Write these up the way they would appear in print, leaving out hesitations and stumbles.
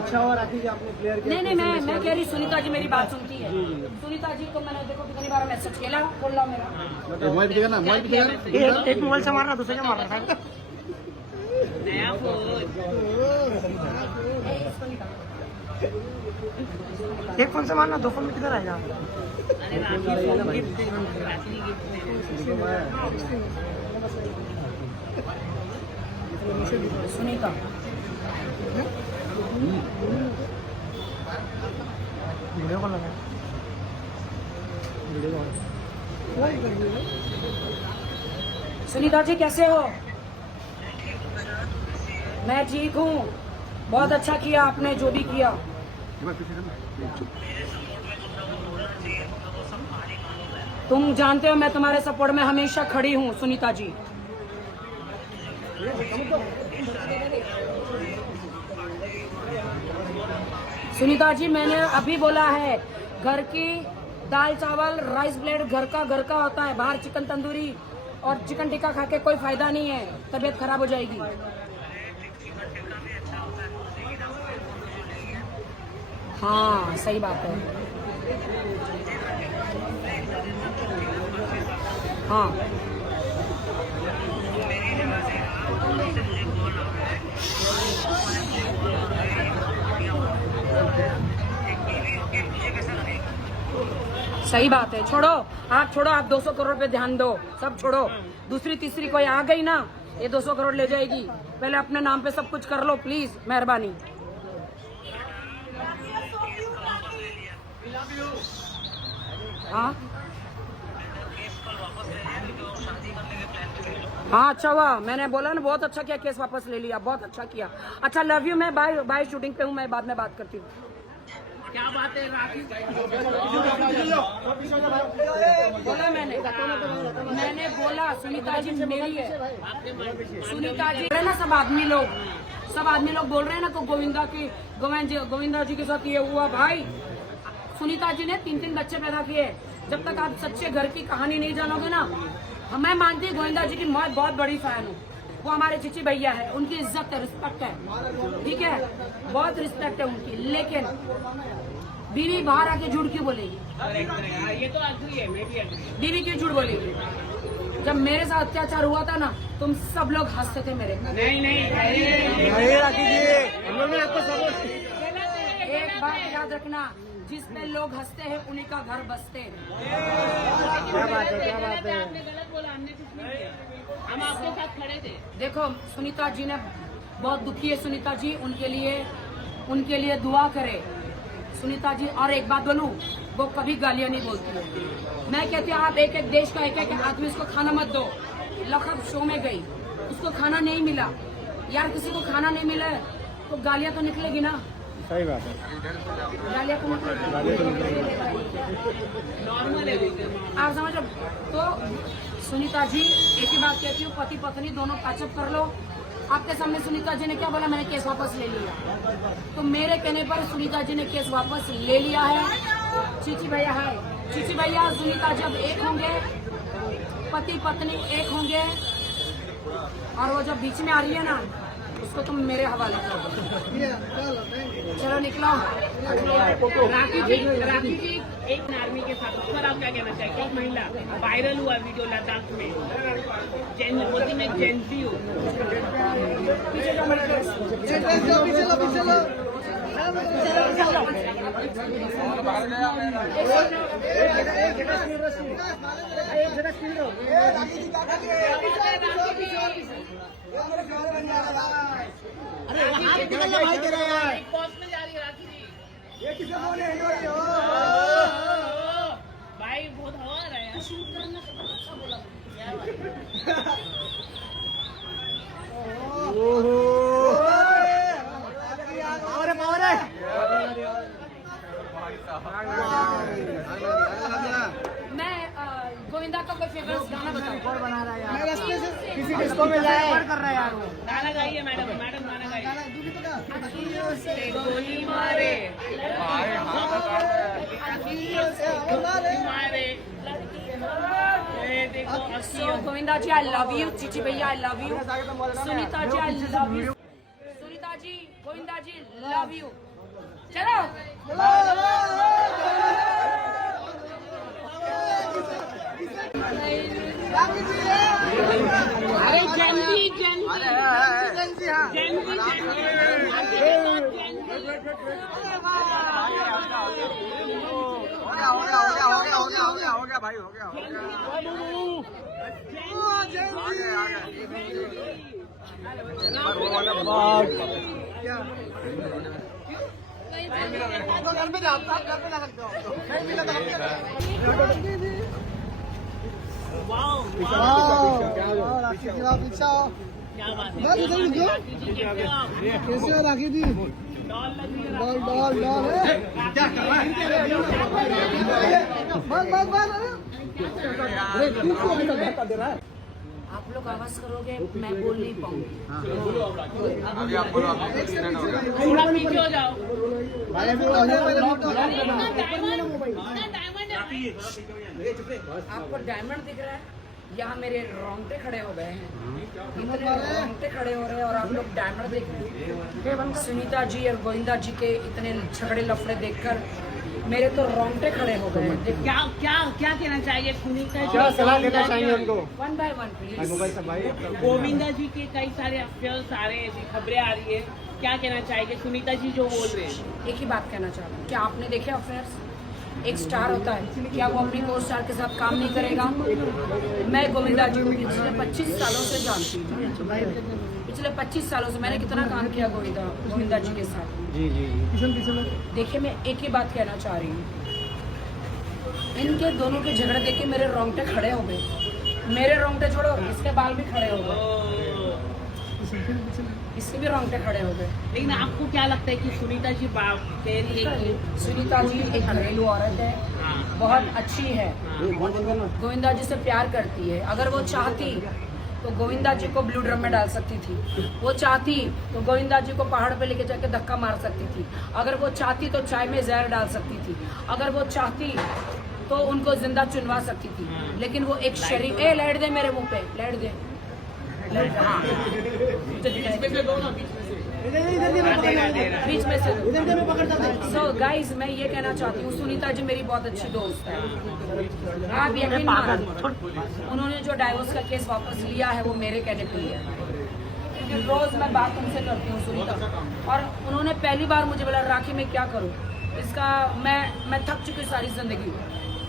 अच्छा हुआ राखी जी आपने क्लियर किया। नहीं मैं कह रही सुनीता जी मेरी बात सुनती है। सुनीता जी को मैंने देखो कितनी बार मैसेज किया, बोल रहा मेरा मोबाइल दिखेगा ना, मोबाइल दिखेगा। एक मोबाइल से मारना, दूसरे से मारना था। नया फोन एक फोन से मारना, दो फोन में किधर आएगा? अरे राखी फोन गिफ्ट, राखी गिफ्ट सुनीता वीडियो कॉल लगा। सुनीता जी कैसे हो? मैं ठीक हूँ, बहुत अच्छा किया आपने जो भी किया। तुम जानते हो मैं तुम्हारे सपोर्ट में हमेशा खड़ी हूँ सुनीता जी। सुनीता जी मैंने अभी बोला है, घर की दाल चावल राइस प्लेट घर का होता है। बाहर चिकन तंदूरी और चिकन टिक्का खा के कोई फायदा नहीं है, तबीयत खराब हो जाएगी। हाँ सही बात है। हाँ सही बात है। छोड़ो आप, छोड़ो आप 200 करोड़ पे ध्यान दो, सब छोड़ो। दूसरी तीसरी कोई आ गई ना, ये 200 करोड़ ले जाएगी। पहले अपने नाम पे सब कुछ कर लो प्लीज, मेहरबानी। हाँ हाँ अच्छा हुआ, मैंने बोला ना बहुत अच्छा किया, केस वापस ले लिया, बहुत अच्छा किया। अच्छा लव यू, मैं बाय शूटिंग पे हूँ, मैं बाद में बात करती हूँ। क्या बात है राखी? बोला मैंने बोला सुनीता जी मेरी है। सुनीता जी है ना, सब आदमी लोग बोल रहे हैं ना, तो गोविंदा जी के साथ ये हुआ। भाई सुनीता जी ने 3 बच्चे पैदा किए। जब तक आप सच्चे घर की कहानी नहीं जानोगे ना, मैं मानती हूँ गोविंदा जी की मैं बहुत बड़ी फैन हूँ। वो हमारे चिची भैया है, उनकी इज्जत है, रिस्पेक्ट है, ठीक है, बहुत रिस्पेक्ट है उनकी। लेकिन बीवी बाहर आके झूठ क्यों बोलेगी? ये तो आखिरी है, मैं भी आखिरी। बीवी क्यों झूठ बोलेगी? जब मेरे साथ अत्याचार हुआ था ना, तुम सब लोग हंसते थे मेरे। नहीं राखी जी हम लोग आपको सपोर्ट। एक बात याद रखना, जिस पे लोग हंसते हैं उन्हीं का घर बसते हैं। क्या बात है। आपने गलत बोला, हमने कुछ नहीं किया, हम आपके साथ खड़े थे। देखो सुनीता जी ने बहुत दुखी है, सुनीता जी उनके लिए दुआ करे सुनीता जी। और एक बात बोलूं, वो कभी गालियां नहीं बोलती है। मैं कहती हूँ आप एक देश का एक आदमी उसको खाना मत दो। लखब शो में गई, उसको खाना नहीं मिला। यार किसी को खाना नहीं मिला तो गालियां तो निकलेगी ना। सही बात है, गालियां तो निकलेगी, नॉर्मल है आप समझ लो। तो सुनीता जी एक ही बात कहती हूँ, पति पत्नी दोनों पैचअप कर लो। आपके सामने सुनीता जी ने क्या बोला, मैंने केस वापस ले लिया। तो मेरे कहने पर सुनीता जी ने केस वापस ले लिया है। चीची भैया है, चीची भैया सुनीता जब एक होंगे, पति पत्नी एक होंगे, और वो जब बीच में आ रही है ना, उसको तुम मेरे हवाले कर दो। चलो निकलो। राखी जी एक आर्मी के साथ, उस पर आप क्या कहना चाहिए? एक महिला वायरल हुआ वीडियो लद्दाख में, मोदी में जेंजी हो। में जा रही है राखी जी। भाई बहुत हवा आ रहा है यार। मैं गोविंदा का कोई फेवरेट गाना बताऊं? बना रहा है यार, किसी डिस्को में जाए कर रहा है यार वो। गाना गाइए मैडम, गाना गाइए। गोली मारे सो Govinda ji I love you, Chichi भैया I love you, Sunita ji I love you, Sunita ji Govinda ji love you. चलो अरे जल्दी जल्दी हो गया भाई, हो गया। क्या बात है, कैसे राखी दी डॉल डॉल डॉल आप लोग आवाज करोगे मैं बोल नहीं पाऊंगी। थोड़ा पीछे हो जाओ। आपको डायमंड दिख रहा है? यहाँ मेरे रोंगटे खड़े हो गए हैं, इतने रोंगटे खड़े हो रहे हैं और आप लोग डायमंड देख रहे हैं। सुनीता जी और गोविंदा जी के इतने झगड़े लफड़े देखकर मेरे तो रोंगटे खड़े हो गए हैं। क्या क्या क्या कहना चाहिए सुनीता जी? क्या सलाह देना चाहिए उनको? One by one please. Mobile से भाई गोविंदा जी के कई सारे अफेयर्स आ रहे हैं, ऐसी खबरें आ रही है, क्या कहना चाहिए सुनीता जी जो बोल रहे हैं? एक ही बात कहना चाहता हूँ, क्या आपने देखे अफेयर्स? एक स्टार होता है, क्या वो अपनी को स्टार के साथ काम नहीं करेगा? मैं गोविंदा जी को पिछले 25 सालों से जानती हूँ। पिछले 25 सालों से मैंने कितना काम किया गोविंदा जी के साथ। जी जी जी। देखिए मैं एक ही बात कहना चाह रही हूँ, इनके दोनों के झगड़े देख के मेरे रोंगटे खड़े हो गए। मेरे रोंगटे छोड़ो, इसके बाल भी खड़े हो गए, इसके भी रोंगटे खड़े हो गए। लेकिन आपको क्या लगता है कि सुनीता जी बाप कह रही है कि सुनीता जी एक घरेलू औरत है, बहुत अच्छी है, गोविंदा जी से प्यार करती है। अगर वो चाहती तो गोविंदा जी को ब्लू ड्रम में डाल सकती थी, वो चाहती तो गोविंदा जी को पहाड़ पे लेके जाके धक्का मार सकती थी, अगर वो चाहती तो चाय में जहर डाल सकती थी, अगर वो चाहती तो उनको जिंदा चुनवा सकती थी। लेकिन वो एक शरीफ लाइट दे मेरे मुंह पे, लाइट दे, लाइट, हाँ बीच में से। सो गाइज मैं ये कहना चाहती हूँ, सुनीता जी मेरी बहुत अच्छी दोस्त है। आप यकीन मानो, उन्होंने जो डाइवोर्स का केस वापस लिया है वो मेरे कहने पे लिया है। रोज मैं बात उनसे करती हूँ सुनीता, और उन्होंने पहली बार मुझे बोला राखी मैं क्या करूँ, इसका मैं थक चुकी सारी जिंदगी,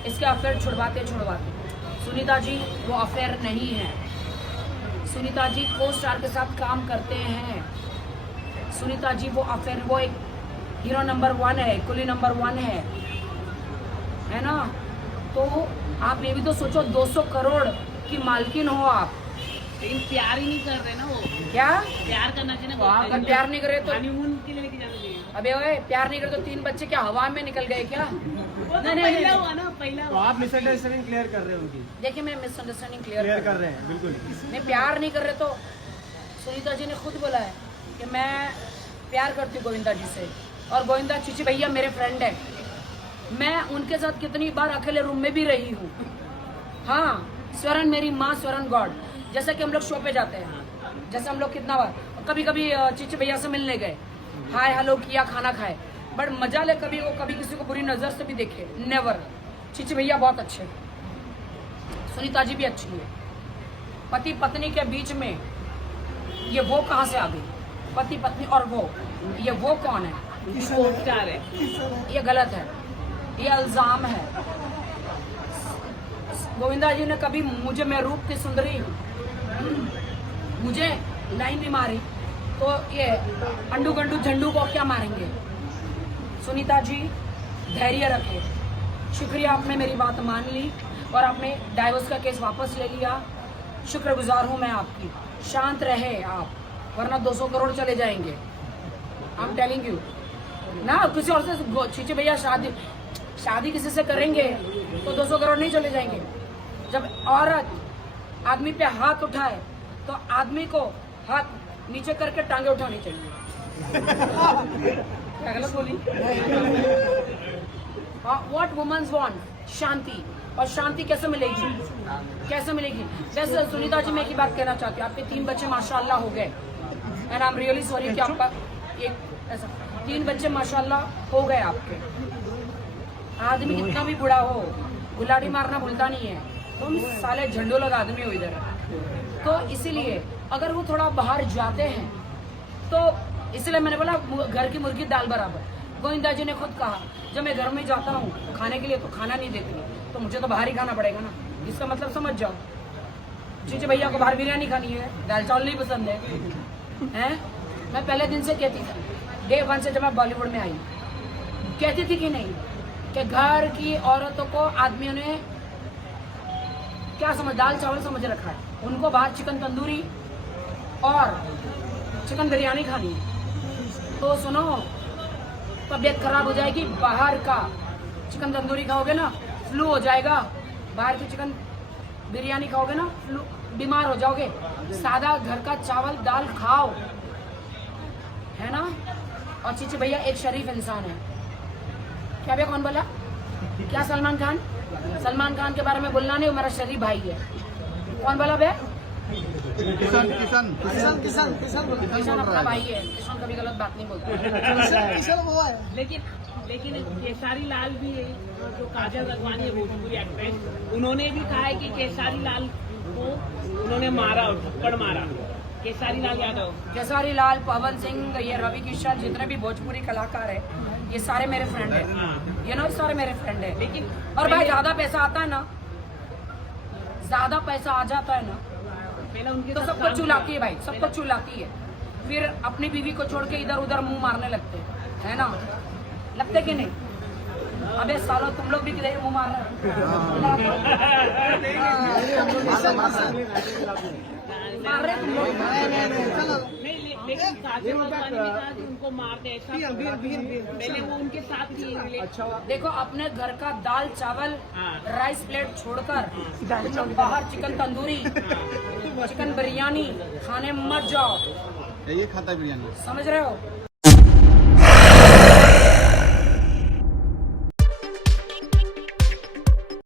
इसके अफेयर छुड़वाते छुड़वाते। सुनीता जी वो अफेयर नहीं है, सुनीता जी को स्टार के साथ काम करते हैं। सुनीता जी वो अफेयर, वो एक हीरो नंबर 1 है, कुली नंबर 1 है ना। तो आप ये भी तो सोचो, 200 करोड़ की मालकिन हो आप, लेकिन प्यार ही नहीं कर रहे ना वो। क्या प्यार करना चाहिए तो ना, आप अगर प्यार नहीं करे तो हनीमून के लिए लेके जाना चाहिए। अबे ओए प्यार नहीं करे तो 3 बच्चे क्या हवा में निकल गए क्या? वो तो नहीं, पहला नहीं। हुआ ना, पहला तो हुआ। आप मिसअंडरस्टैंडिंग क्लियर कर रहे हो उनकी, देखिए मैं मिसअंडरस्टैंडिंग क्लियर क्लियर कर रहे हैं बिल्कुल। नहीं, प्यार नहीं कर रहे तो सुनीता जी ने खुद बोला है कि मैं प्यार करती हूँ गोविंदा जी से, और गोविंदा चीची भैया मेरे फ्रेंड है, मैं उनके साथ कितनी बार अकेले रूम में भी रही हूँ। हाँ, स्वरण मेरी माँ, स्वरण गॉड। जैसे कि हम लोग शो पे जाते हैं, जैसे हम लोग कितना बार कभी कभी चीची भैया से मिलने गए, हाय हेलो किया, खाना खाए, बट मजा ले, कभी वो कभी किसी को बुरी नजर से भी देखे, नेवर। चीची भैया बहुत अच्छे, सुनीता जी भी अच्छी है। पति पत्नी के बीच में ये वो कहाँ से आ गई? पति पत्नी और ये वो कौन है? स्टार है। ये गलत है, ये इल्जाम है। गोविंदा जी ने कभी मुझे, मैं रूप की सुंदरी हूँ, मुझे लाइन नहीं मारी तो ये अंडू गंडू झंडू को क्या मारेंगे? सुनीता जी धैर्य रखे, शुक्रिया आपने मेरी बात मान ली और आपने डाइवोर्स का केस वापस ले लिया, शुक्रगुजार हूँ मैं आपकी। शांत रहे आप, वरना 200 करोड़ चले जाएंगे। आई एम टेलिंग यू ना, किसी और से चीचे भैया शादी किसी से करेंगे तो 200 करोड़ नहीं चले जाएंगे। जब औरत आदमी पे हाथ उठाए तो आदमी को हाथ नीचे करके टांगे उठानी चाहिए। क्या गलत बोली? व्हाट वुमेन्स वांट, शांति। और शांति कैसे मिलेगी? कैसे मिलेगी? जैसे सुनीता जी मैं एक ही बात कहना चाहती हूँ, आपके 3 बच्चे माशाल्लाह हो गए, and I am really sorry कि आपका एक ऐसा 3 बच्चे माशाल्लाह हो गए आपके। आदमी कितना भी बुढ़ा हो, गुलाड़ी मारना भूलता नहीं है। तुम साले झंडोलग आदमी हो इधर। तो इसीलिए अगर वो थोड़ा बाहर जाते हैं तो इसलिए मैंने बोला घर की मुर्गी दाल बराबर। गोविंदा जी ने खुद कहा जब मैं घर में जाता हूँ खाने के लिए तो खाना नहीं देती, तो मुझे तो बाहर ही खाना पड़ेगा ना। इसका मतलब समझ जाओ। जीजे भैया को बाहर बिरयानी खानी है, दाल चावल नहीं पसंद है, हैं? मैं पहले दिन से कहती थी, डे 1 से जब मैं बॉलीवुड में आई, कहती थी कि नहीं कि घर की औरतों को आदमियों ने क्या समझ, दाल चावल समझ रखा है। उनको बाहर चिकन तंदूरी और चिकन बिरयानी खानी है। तो सुनो, तबीयत खराब हो जाएगी। बाहर का चिकन तंदूरी खाओगे ना फ्लू हो जाएगा, बाहर की चिकन बिरयानी खाओगे ना फ्लू, बीमार हो जाओगे। सादा घर का चावल दाल खाओ, है ना। और चीची भैया एक शरीफ इंसान है। क्या भैया कौन बोला? क्या सलमान खान? सलमान खान के बारे में बोलना नहीं, वो मेरा शरीफ भाई है। कौन बोला भैया? किशन अपना भाई है। किशन कभी गलत बात नहीं बोलता। लेकिन केसारी लाल भी है, जो काजल रखवानी है भोजपुरी एक्ट्रेस, उन्होंने भी कहा है कि केसारी लाल को उन्होंने मारा और थप्पड़ मारा। केसारी लाल यादव, केसारी लाल, पवन सिंह, ये रवि किशन, जितने भी भोजपुरी कलाकार है ये सारे मेरे फ्रेंड है। ये ना सारे मेरे फ्रेंड है। लेकिन और भाई ज्यादा पैसा आता है ना, ज्यादा पैसा आ जाता है ना पहले उनके तो साथ सबको काम चुलाती है किया। भाई, सबको चुलाती है। फिर अपनी बीवी को छोड़ के इधर उधर मुंह मारने लगते हैं, है ना। लगते कि नहीं? अबे सालो तुम लोग भी किधर मुंह मार रहे हो? मार रहे तुम लोग। नहीं, लेकिन काजल रखवानी ने कहा कि उनको मारते ऐसा पहले वो उनके साथ थी। अच्छा देखो अपने घर का दाल चावल हाँ। राइस प्लेट छोड़कर बाहर चिकन तंदूरी चिकन बिरयानी खाने मत जाओ। ये खाता बिरयानी समझ रहे हो?